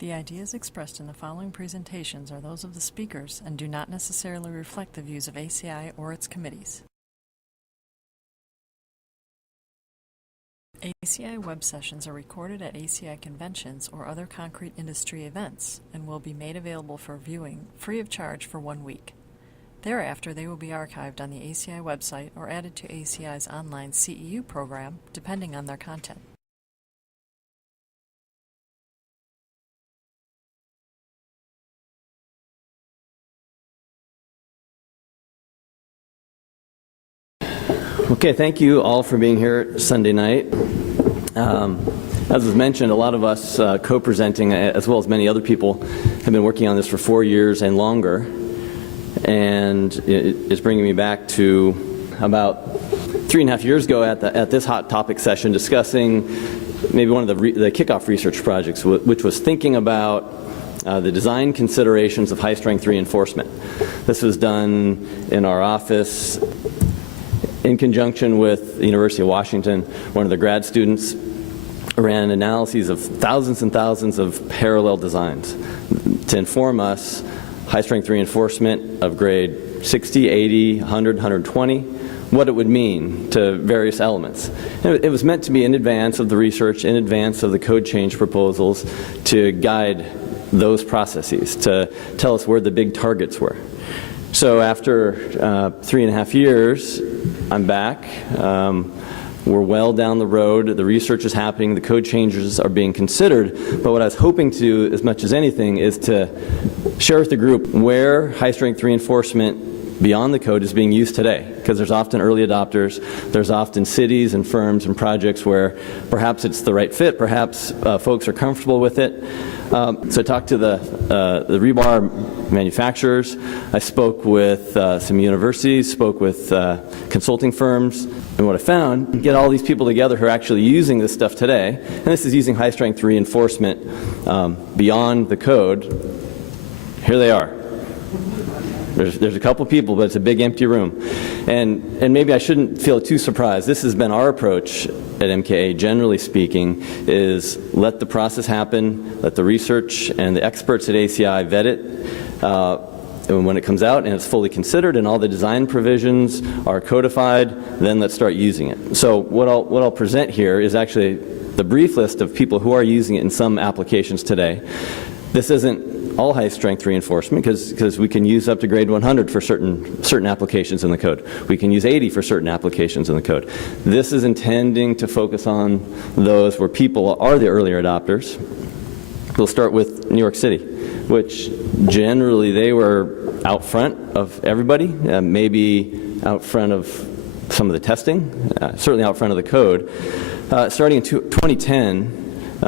The ideas expressed in the following presentations are those of the speakers and do not necessarily reflect the views of ACI or its committees. ACI web sessions are recorded at ACI conventions or other concrete industry events and will be made available for viewing free of charge for 1 week. Thereafter, they will be archived on the ACI website or added to ACI's online CEU program, depending on their content. Okay, thank you all for being here Sunday night. As was mentioned, a lot of us co-presenting, as well as many other people, have been working on this for 4 years and longer. And it's bringing me back to about 3.5 years ago at this hot topic session discussing maybe one of the kickoff research projects, which was thinking about the design considerations of high-strength reinforcement. This was done in our office in conjunction with the University of Washington. One of the grad students ran analyses of thousands and thousands of parallel designs to inform us high-strength reinforcement of grade 60, 80, 100, 120, what it would mean to various elements. And it was meant to be in advance of the research, in advance of the code change proposals, to guide those processes, to tell us where the big targets were. So after 3.5 years, I'm back. We're well down the road. The research is happening. The code changes are being considered. But what I was hoping to do, as much as anything, is to share with the group where high-strength reinforcement beyond the code is being used today. Because there's often early adopters. There's often cities and firms and projects where perhaps it's the right fit. Perhaps folks are comfortable with it. So I talked to the rebar manufacturers. I spoke with some universities, spoke with consulting firms, and what I found, get all these people together who are actually using this stuff today, and this is using high-strength reinforcement beyond the code. Here they are. There's a couple people, but it's a big empty room. And maybe I shouldn't feel too surprised. This has been our approach at MKA, generally speaking, is let the process happen, let the research and the experts at ACI vet it. And when it comes out and it's fully considered and all the design provisions are codified, then let's start using it. So what I'll present here is actually the brief list of people who are using it in some applications today. This isn't all high-strength reinforcement because we can use up to grade 100 for certain applications in the code. We can use 80 for certain applications in the code. This is intending to focus on those where people are the earlier adopters. We'll start with New York City, which generally they were out front of everybody, maybe out front of some of the testing, certainly out front of the code. Starting in 2010,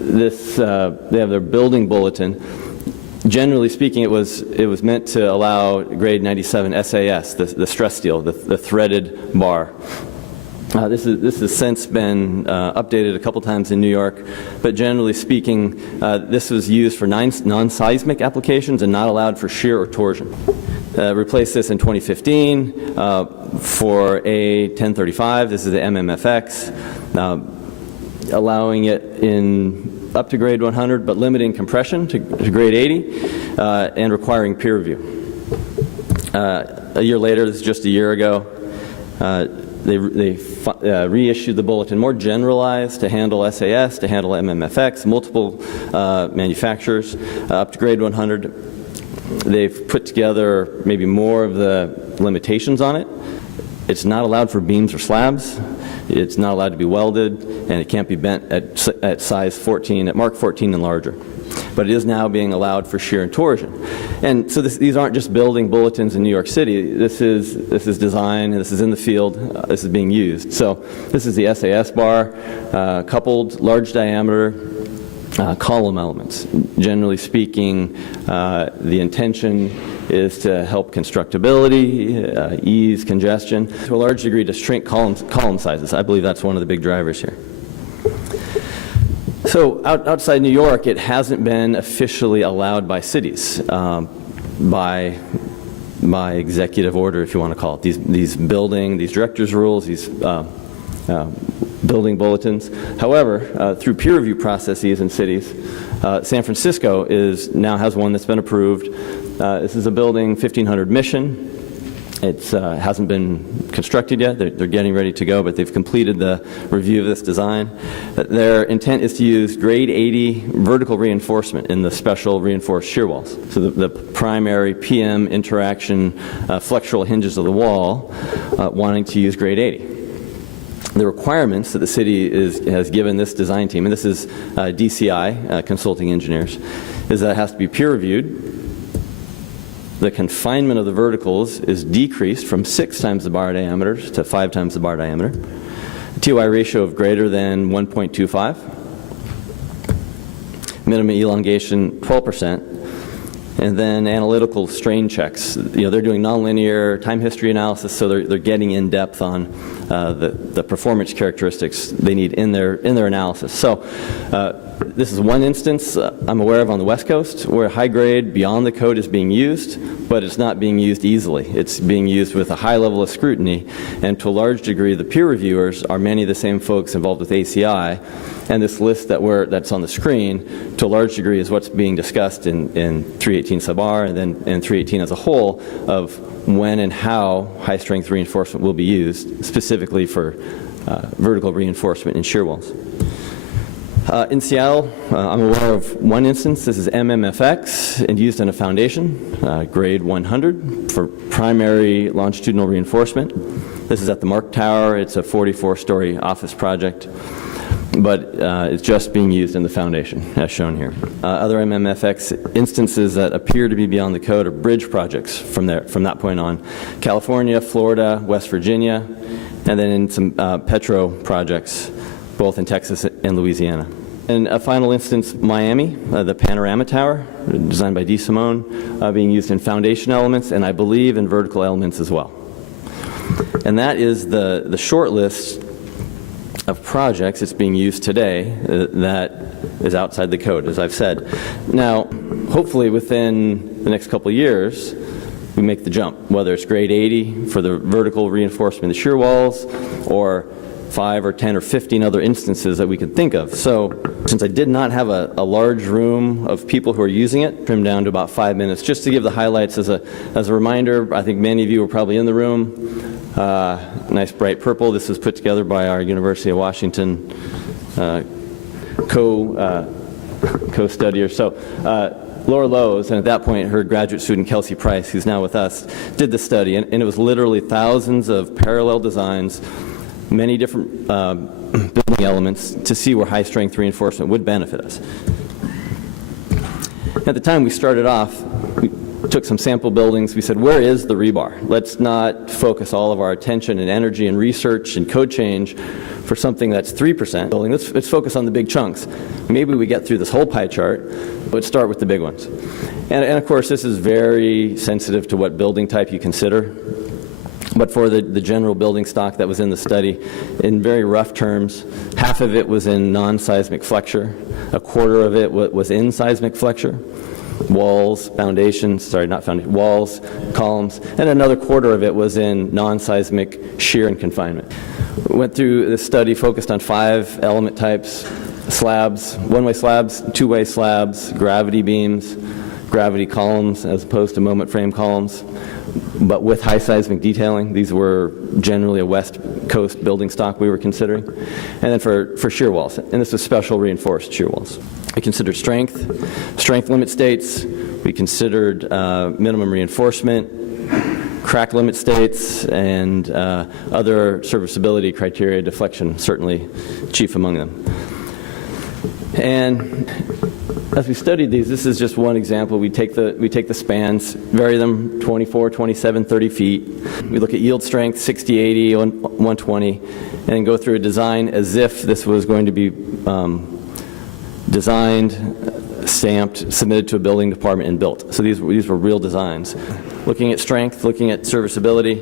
they have their building bulletin. Generally speaking, it was meant to allow grade 97 SAS, the stress steel, the threaded bar. This has since been updated a couple times in New York, but generally speaking, this was used for non-seismic applications and not allowed for shear or torsion. Replaced this in 2015 for A1035. This is the MMFX, allowing it in up to grade 100, but limiting compression to grade 80 and requiring peer review. A year later, this is just a year ago, they reissued the bulletin more generalized to handle SAS, to handle MMFX, multiple manufacturers, up to grade 100. They've put together maybe more of the limitations on it. It's not allowed for beams or slabs. It's not allowed to be welded, and it can't be bent at size 14, at Mark 14 and larger. But it is now being allowed for shear and torsion. And so these aren't just building bulletins in New York City. This is design, this is in the field, this is being used. So this is the SAS bar, coupled large diameter column elements. Generally speaking, the intention is to help constructability, ease congestion, to a large degree to shrink column sizes. I believe that's one of the big drivers here. So outside New York, it hasn't been officially allowed by cities, by executive order, if you want to call it. These directors' rules, these building bulletins. However, through peer review processes in cities, San Francisco now has one that's been approved. This is a building, 1500 Mission. It hasn't been constructed yet. They're getting ready to go, but they've completed the review of this design. Their intent is to use grade 80 vertical reinforcement in the special reinforced shear walls. So the primary PM interaction flexural hinges of the wall, wanting to use grade 80. The requirements that the city has given this design team, and this is DCI, consulting engineers, is that it has to be peer reviewed. The confinement of the verticals is decreased from 6 times the bar diameters to 5 times the bar diameter. A TOI ratio of greater than 1.25. Minimum elongation 12%. And then analytical strain checks. They're doing nonlinear time history analysis, so they're getting in depth on the performance characteristics they need in their analysis. So this is one instance I'm aware of on the West Coast where high grade beyond the code is being used, but it's not being used easily. It's being used with a high level of scrutiny, and to a large degree the peer reviewers are many of the same folks involved with ACI. And this list that's on the screen, to a large degree, is what's being discussed in 318 sub R and then in 318 as a whole, of when and how high-strength reinforcement will be used, specifically for vertical reinforcement in shear walls. In Seattle, I'm aware of one instance. This is MMFX and used in a foundation, grade 100 for primary longitudinal reinforcement. This is at the Mark Tower. It's a 44-story office project, but it's just being used in the foundation, as shown here. Other MMFX instances that appear to be beyond the code are bridge projects from that point on. California, Florida, West Virginia, and then in some petro projects, both in Texas and Louisiana. And a final instance, Miami, the Panorama Tower, designed by D. Simone, being used in foundation elements, and I believe in vertical elements as well. And that is the short list of projects that's being used today that is outside the code, as I've said. Now, hopefully within the next couple of years, we make the jump, whether it's grade 80 for the vertical reinforcement of the shear walls, or 5 or 10 or 15 other instances that we could think of. So since I did not have a large room of people who are using it, trimmed down to about 5 minutes, just to give the highlights as a reminder. I think many of you were probably in the room. Nice bright purple. This was put together by our University of Washington co-studier. So Laura Lowe's, and at that point her graduate student Kelsey Price, who's now with us, did the study, and it was literally thousands of parallel designs, many different building elements, to see where high-strength reinforcement would benefit us. At the time we started off, we took some sample buildings. We said, where is the rebar? Let's not focus all of our attention and energy and research and code change for something that's 3% building. Let's focus on the big chunks. Maybe we get through this whole pie chart, but start with the big ones. And of course, this is very sensitive to what building type you consider. But for the general building stock that was in the study, in very rough terms, half of it was in non-seismic flexure, a quarter of it was in seismic flexure, walls, walls, columns, and another quarter of it was in non-seismic shear and confinement. We went through this study focused on 5 element types: slabs, one-way slabs, two-way slabs, gravity beams, gravity columns as opposed to moment frame columns, but with high seismic detailing. These were generally a West Coast building stock we were considering. And then for shear walls, and this was special reinforced shear walls. We considered strength limit states. We considered minimum reinforcement, crack limit states, and other serviceability criteria, deflection certainly chief among them. And as we studied these, this is just one example. We take the spans, vary them 24, 27, 30 feet. We look at yield strength, 60, 80, 120, and then go through a design as if this was going to be designed, stamped, submitted to a building department, and built. So these were real designs. Looking at strength, looking at serviceability.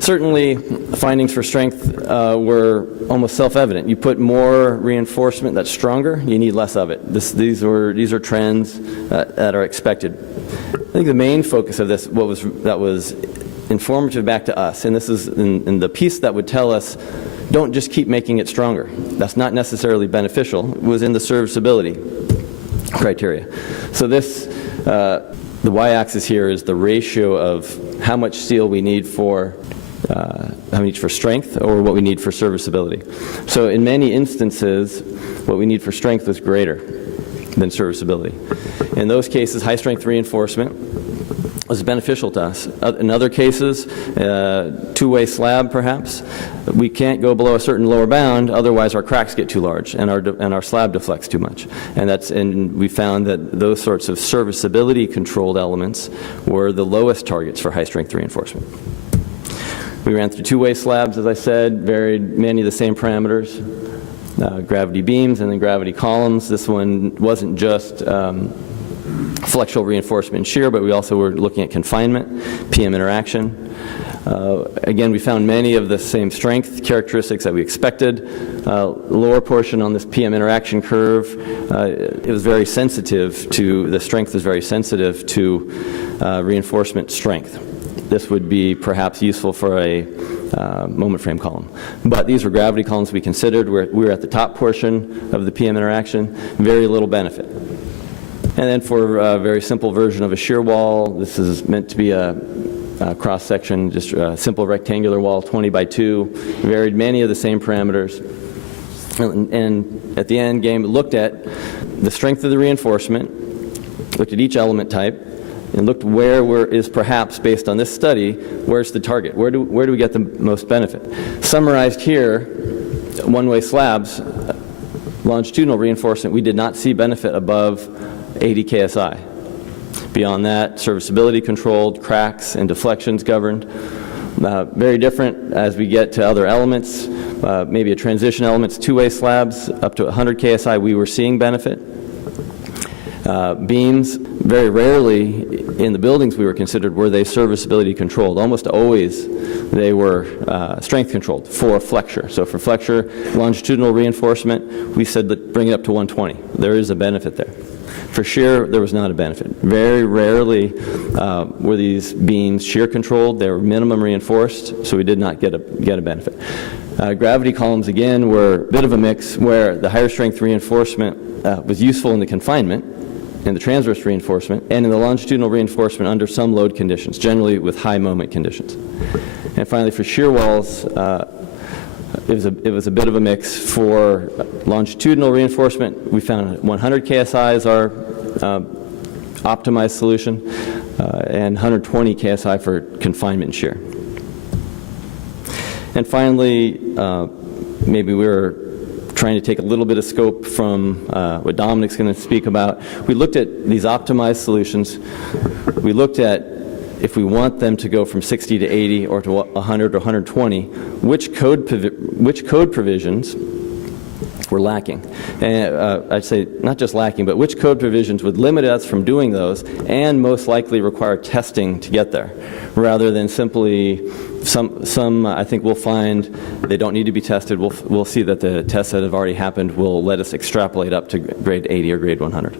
Certainly, findings for strength were almost self-evident. You put more reinforcement that's stronger, you need less of it. These are trends that are expected. I think the main focus of this, that was informative back to us, and this is in the piece that would tell us don't just keep making it stronger. That's not necessarily beneficial. It was in the serviceability criteria. So this, the y-axis here is the ratio of how much steel we need for strength or what we need for serviceability. So in many instances, what we need for strength was greater than serviceability. In those cases, high-strength reinforcement was beneficial to us. In other cases, two-way slab perhaps, we can't go below a certain lower bound, otherwise our cracks get too large and our slab deflects too much. And we found that those sorts of serviceability controlled elements were the lowest targets for high-strength reinforcement. We ran through two-way slabs, as I said, varied many of the same parameters, gravity beams and then gravity columns. This one wasn't just flexural reinforcement and shear, but we also were looking at confinement, PM interaction. Again, we found many of the same strength characteristics that we expected. Lower portion on this PM interaction curve, it was very sensitive to, the strength was very sensitive to reinforcement strength. This would be perhaps useful for a moment frame column. But these were gravity columns we considered. We were at the top portion of the PM interaction, very little benefit. And then for a very simple version of a shear wall, this is meant to be a cross-section, just a simple rectangular wall, 20 by 2, varied many of the same parameters. And at the end game, it looked at the strength of the reinforcement, looked at each element type, and looked where is perhaps, based on this study, where's the target? Where do we get the most benefit? Summarized here, one-way slabs, longitudinal reinforcement, we did not see benefit above 80 KSI. Beyond that, serviceability controlled, cracks and deflections governed. Very different as we get to other elements, maybe a transition elements, two-way slabs, up to 100 KSI, we were seeing benefit. Beams, very rarely in the buildings we were considered were they serviceability controlled. Almost always they were strength controlled for flexure. So for flexure, longitudinal reinforcement, we said that bring it up to 120. There is a benefit there. For shear, there was not a benefit. Very rarely were these beams shear controlled. They were minimum reinforced, so we did not get a benefit. Gravity columns, again, were a bit of a mix where the higher strength reinforcement was useful in the confinement, in the transverse reinforcement, and in the longitudinal reinforcement under some load conditions, generally with high moment conditions. And finally, for shear walls, it was a bit of a mix. For longitudinal reinforcement, we found 100 KSI as our optimized solution, and 120 KSI for confinement and shear. And finally, maybe we were trying to take a little bit of scope from what Dominic's going to speak about. We looked at these optimized solutions. We looked at if we want them to go from 60 to 80 or to 100 or 120, which code provisions were lacking. And I'd say not just lacking, but which code provisions would limit us from doing those and most likely require testing to get there, rather than simply some I think we'll find they don't need to be tested. We'll see that the tests that have already happened will let us extrapolate up to grade 80 or grade 100.